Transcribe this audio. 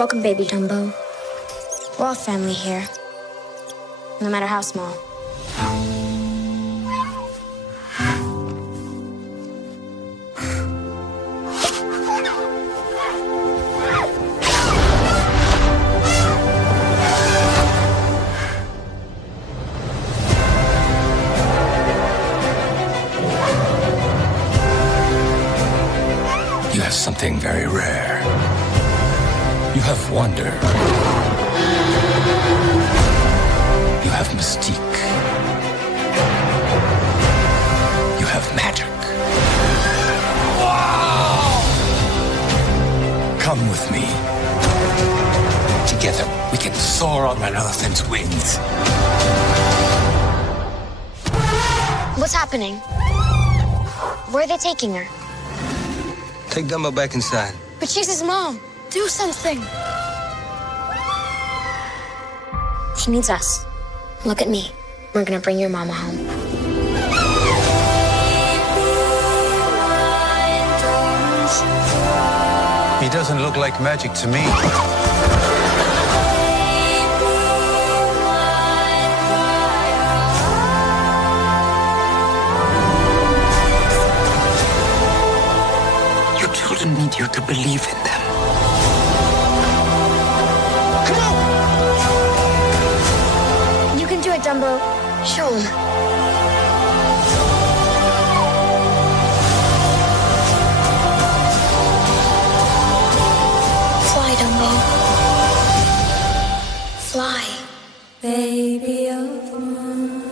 Welcome, baby Dumbo. We're all family here, no matter how small. You have something very rare. You have wonder. You have mystique. You have magic. Wow! Come with me. Together, we can soar on an elephant's wings. What's happening? Where are they taking her? Take Dumbo back inside. But she's his mom. Do something. He needs us. Look at me. We're gonna bring your mama home. He doesn't look like magic to me. Your children need you to believe in them. You can do it, Dumbo. Show him. Fly, Dumbo. Fly. Baby of mine.